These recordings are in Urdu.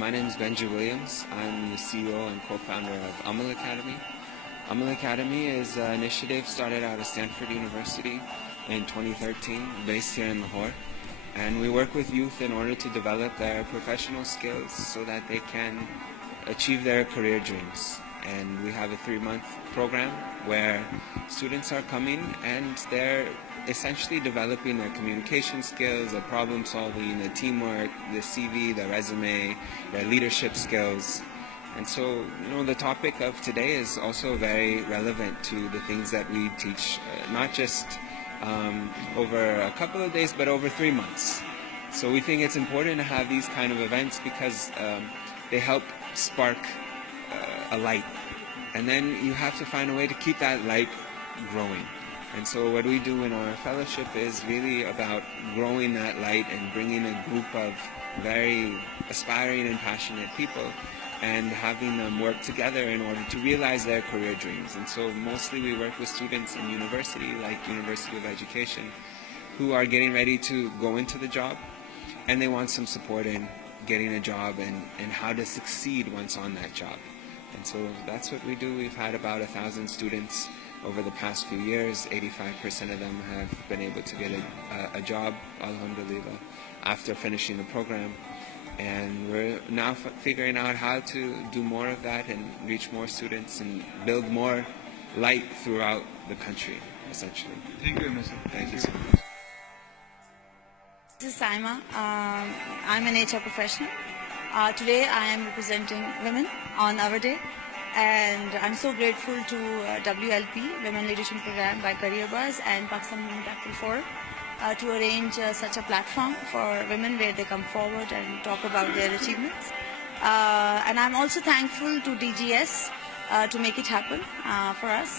My name is Benji Williams. I'm the CEO and co-founder of Amal Academy. Amal Academy is an initiative started out of Stanford University in 2013, based here in Lahore. And we work with youth in order to develop their professional skills so that they can achieve their career dreams. And we have a 3-month program where students are coming and they're essentially developing their communication skills, their problem solving, their teamwork, the CV, their resume, their leadership skills. And so, the topic of today is also very relevant to the things that we teach, not just over a couple of days, but over 3 months. So we think it's important to have these kind of events because they help spark a light. And then you have to find a way to keep that light growing. And so what we do in our fellowship is really about growing that light and bringing a group of very aspiring and passionate people and having them work together in order to realize their career dreams. And so mostly we work with students in university, like University of Education, who are getting ready to go into the job and they want some support in getting a job and how to succeed once on that job. And so that's what we do. We've had about 1,000 students over the past few years. 85% of them have been able to get a job, alhamdulillah, after finishing the program. And we're now figuring out how to do more of that and reach more students and build more light throughout the country, essentially. Thank you very much, sir. Thank you so much. This is Saima. I'm an HR professional. Today I am representing women on our day, and I'm so grateful to WLP, Women Leadership Program by CareerBuzz and Pakistan Women Capital Forum to arrange such a platform for women where they come forward and talk about their achievements. And I'm also thankful to DGS to make it happen for us.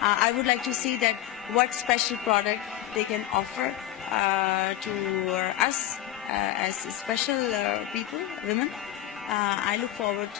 I would like to see that what special product they can offer to us as special people, women. I look forward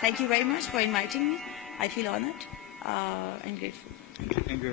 Thank you very much for inviting me. I feel honored and grateful. Thank you.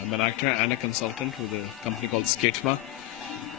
I'm an actor and a consultant with a company called Skatema.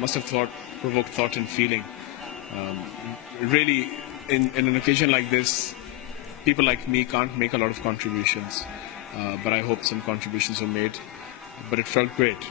Must have provoked thought and feeling. Really, in an occasion like this, people like me can't make a lot of contributions. But I hope some contributions were made. But it felt great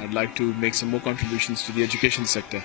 I'd like to make some more contributions to the education sector,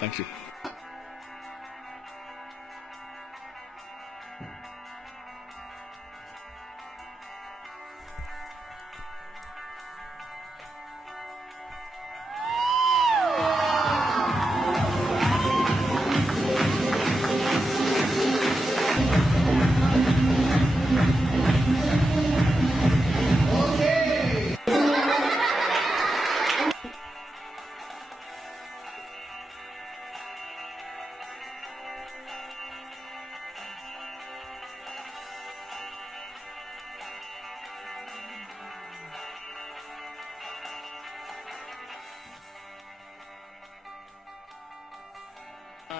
Thank you.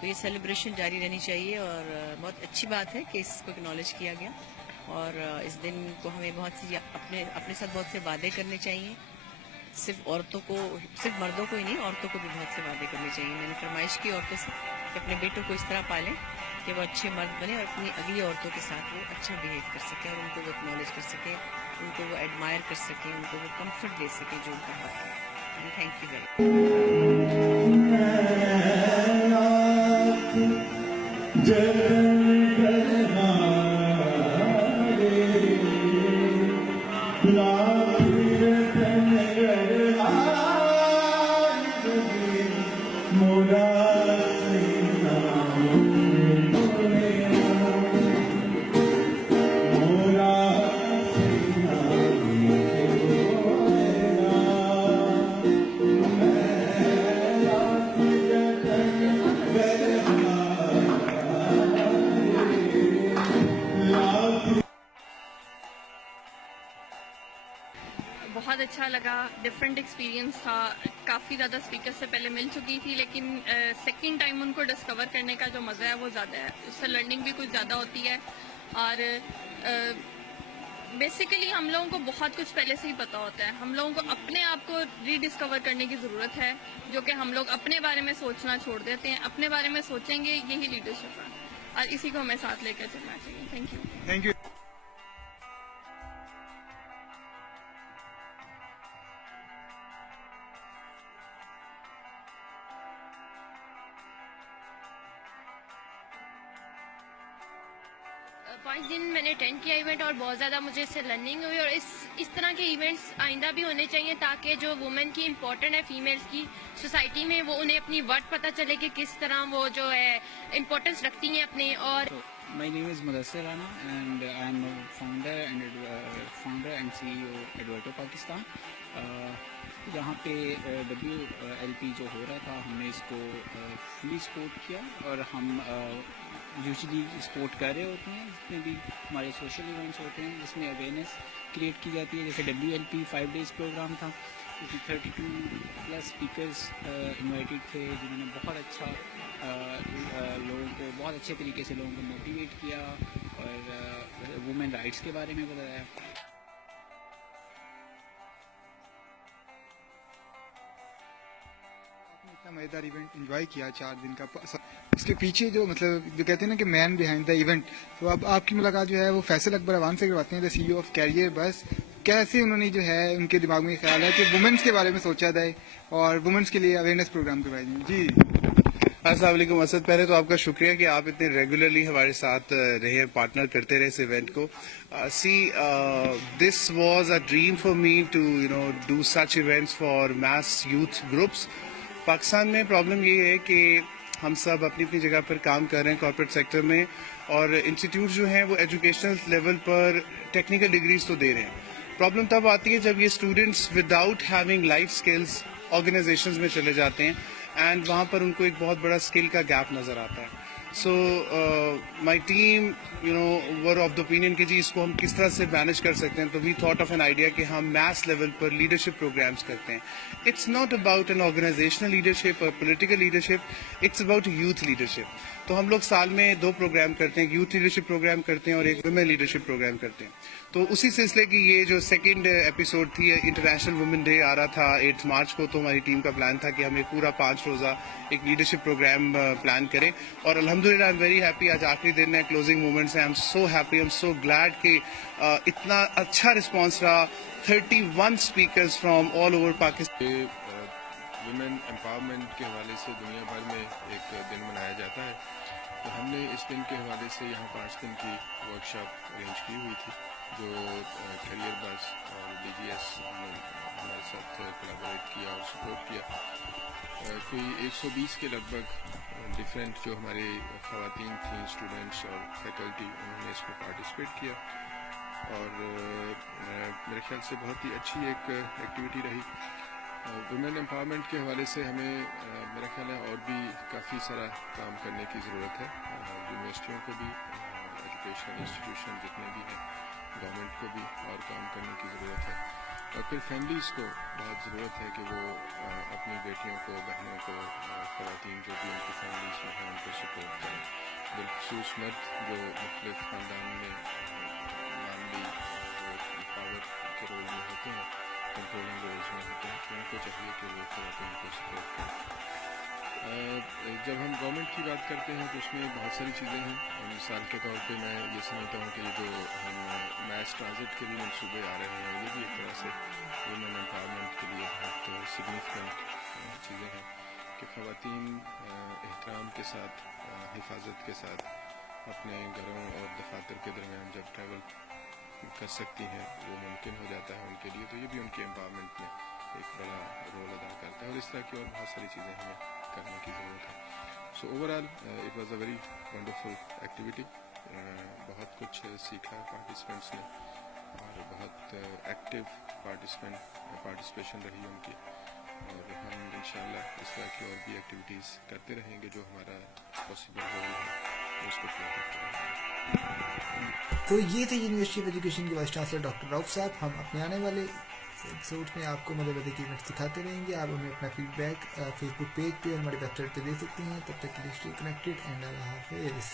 تو یہ سیلیبریشن جاری رہنی چاہیے اور بہت اچھی بات ہے کہ اس کو اکنالج کیا گیا. اور اس دن کو ہمیں بہت سی اپنے ساتھ بہت سے وعدے کرنے چاہیے. صرف مردوں کو ہی نہیں، عورتوں کو بھی بہت سے وعدے کرنے چاہیے. میں نے فرمائش کی عورتوں سے کہ اپنے بیٹوں کو اس طرح پالیں کہ وہ اچھے مرد بنے اور اپنی اگلی عورتوں کے ساتھ وہ اچھا بیہیو کر سکیں اور ان کو وہ اکنالج کر سکیں، ان کو وہ ایڈمائر کر سکیں، ان کو وہ کمفرٹ دے سکیں جو ان کا حق ہے. And thank you very much. بہت اچھا لگا، ڈفرینٹ ایکسپیرینس تھا. کافی زیادہ اسپیکر سے پہلے مل چکی تھی، لیکن سیکنڈ ٹائم ان کو ڈسکور کرنے کا جو مزہ ہے وہ زیادہ ہے. اس سے لرننگ بھی کچھ زیادہ ہوتی ہے اور بیسیکلی ہم لوگوں کو بہت کچھ پہلے سے ہی پتہ ہوتا ہے. ہم لوگوں کو اپنے آپ کو ری ڈسکور کرنے کی ضرورت ہے، جو کہ ہم لوگ اپنے بارے میں سوچنا چھوڑ دیتے ہیں. اپنے بارے میں سوچیں گے، یہی لیڈرشپ ہے اور اسی کو ہمیں ساتھ لے کر چلنا چاہیے. Thank you. Thank you. پانچ دن میں نے اٹینڈ کیا ایونٹ اور بہت زیادہ مجھے اس سے لرننگ ہوئی. اور اس طرح کے ایونٹس آئندہ بھی ہونے چاہیے تاکہ جو وومن کی امپورٹنٹ ہے فیمیلز کی سوسائٹی میں، وہ انہیں اپنی ورتھ پتہ چلے کہ کس طرح وہ جو ہے امپورٹنس رکھتی ہیں اپنے. اور My name is Mudassir Rana and I am a founder and CEO Adverto Pakistan. یہاں پہ WLP جو ہو رہا تھا، ہم نے اس کو فلی سپورٹ کیا اور ہم یوزلی سپورٹ کر رہے ہوتے ہیں جتنے بھی ہمارے سوشل ایونٹس ہوتے ہیں جس میں اویئرنیس کریٹ کی جاتی ہے. جیسے WLP 5 days پروگرام تھا، اس میں 32+ اسپیکرز انوائٹیڈ تھے جنہوں نے بہت اچھا لوگوں کو بہت اچھے طریقے سے لوگوں کو موٹیویٹ کیا اور وومن رائٹس کے بارے میں بتایا. اتنا مزیدار ایونٹ انجوائے کیا 4 دن کا. اس کے پیچھے جو جو کہتے ہیں نا کہ مین بیہائنڈ دا ایونٹ، تو اب آپ کی ملاقات جو ہے وہ فیصل اکبر اوان سے کرواتے ہیں، دا CEO آف کیریئر بس. کیسے انہوں نے جو ہے ان کے دماغ میں خیال ہے کہ وومنس کے بارے میں سوچا جائے اور وومنس کے لیے اویئرنیس پروگرام کروائے جائیں. جی السلام علیکم اسد. پہلے تو آپ کا شکریہ کہ آپ اتنے ریگولرلی ہمارے ساتھ رہے، پارٹنر کرتے رہے اس ایونٹ کو. This was a dream for me to do such events for mass youth groups. Pakistan میں پرابلم یہ ہے کہ ہم سب اپنی اپنی جگہ پر کام کر رہے ہیں کارپوریٹ سیکٹر میں، اور انسٹیٹیوٹ جو ہیں وہ ایجوکیشنل لیول پر ٹیکنیکل ڈگریز تو دے رہے ہیں. پرابلم تب آتی ہے جب یہ students without having life skills organisations میں چلے جاتے ہیں اینڈ وہاں پر ان کو ایک بہت بڑا اسکل کا گیپ نظر آتا ہے. So my team were of the opinion کہ جی اس کو ہم کس طرح سے مینیج کر سکتے ہیں. تو we thought of an idea کہ ہم میس لیول پر لیڈرشپ پروگرامس کرتے ہیں. It's not about an organisational leadership اور political leadership, it's about youth leadership. تو ہم لوگ سال میں 2 پروگرام کرتے ہیں، یوتھ لیڈرشپ پروگرام کرتے ہیں اور ایک ویمن لیڈرشپ پروگرام کرتے ہیں. تو اسی سلسلے کی یہ جو سیکنڈ ایپیسوڈ تھی، انٹرنیشنل وومن ڈے آ رہا تھا 8 مارچ کو، تو ہماری ٹیم کا پلان تھا کہ ہم ایک پورا 5 روزہ ایک لیڈرشپ پروگرام پلان کریں. اور الحمدللہ آئی ایم ویری ہیپی. آج آخری دن ہے، کلوزنگ مومنٹس ہیں. I am so happy, I am so glad کہ اتنا اچھا رسپانس رہا. 31 speakers from all over Pakistan. Women empowerment کے حوالے سے دنیا بھر میں ایک دن منایا جاتا ہے، تو ہم نے اس دن کے حوالے سے یہاں 5 دن کی ورکشاپ ارینج کی ہوئی تھی جو کیریئر بس اور DGS نے ہمارے ساتھ کولیبوریٹ کیا اور سپورٹ کیا. کوئی 120 کے لگ بھگ ڈفرینٹ جو ہمارے خواتین تھیں، اسٹوڈنٹس اور فیکلٹی، انہوں نے اس میں پارٹیسپیٹ کیا اور میرے خیال سے بہت ہی اچھی ایک ایکٹیویٹی رہی. ویمن امپاورمنٹ کے حوالے سے ہمیں میرا خیال ہے اور بھی کافی سارا کام کرنے کی ضرورت ہے. یونیورسٹیوں کو بھی، ایجوکیشنل انسٹیٹیوشن جتنے بھی ہیں، گورنمنٹ کو بھی اور کام کرنے کی ضرورت ہے. اور پھر فیملیز کو بہت ضرورت ہے کہ وہ اپنی بیٹیوں کو بہنوں کو خواتین جو بھی ان کی فیملیز میں ہیں ان کو سپورٹ کریں، بالخصوص مرد جو مختلف خاندان میں معاملی پاور کے رول میں ہوتے ہیں، کنٹرولنگ رولز میں ہوتے ہیں، تو ان کو چاہیے کہ وہ خواتین کو سپورٹ کریں۔ جب ہم گورنمنٹ کی بات کرتے ہیں تو اس میں بہت ساری چیزیں ہیں، اور مثال کے طور پہ میں یہ سمجھتا ہوں کہ یہ جو ہم میس ٹرانزٹ کے بھی منصوبے آ رہے ہیں، یہ بھی ایک طرح سے ویمن امپاورمنٹ کے لیے بہت سگنیفیکنٹ چیزیں ہیں کہ خواتین احترام کے ساتھ، حفاظت کے ساتھ اپنے گھروں اور دفاتر کے درمیان جب ٹریول کر سکتی ہیں، وہ ممکن ہو جاتا ہے ان کے لیے، تو یہ بھی ان کے امپاورمنٹ میں ایک بڑا رول ادا کرتا ہے، اور اس طرح کی اور بہت ساری چیزیں ہمیں کرنے کی ضرورت ہے۔ So overall it was a very wonderful activity, بہت کچھ سیکھا پارٹیسپینٹس نے، اور بہت ایکٹیو پارٹیسپیشن رہی ان کی، اور ہم انشاءاللہ اس طرح کی اور بھی ایکٹیویٹیز کرتے رہیں گے، جو ہمارا پاسبل رول ہے اس کو پورا کرتے رہیں گے۔ تو یہ تھے یونیورسٹی آف ایجوکیشن کے وائس چانسلر ڈاکٹر رؤف صاحب۔ ہم اپنے آنے والے ایپیسوڈ میں آپ کو مدد کی ایونٹس دکھاتے رہیں گے۔ آپ ہمیں اپنا فیڈ بیک فیس بک پیج پہ اور ہماری ویب سائٹ پہ دے سکتے ہیں۔ تب تک کے لیے اسٹے کنیکٹڈ اینڈ اللہ حافظ۔